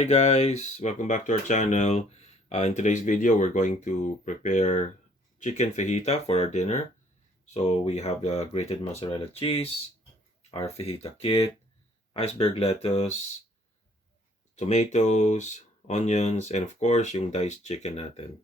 Hi guys, welcome back to our channel. In today's video, we're going to prepare chicken fajita for our dinner. So we have the grated mozzarella cheese, our fajita kit, iceberg lettuce, tomatoes, onions, and of course yung diced chicken natin.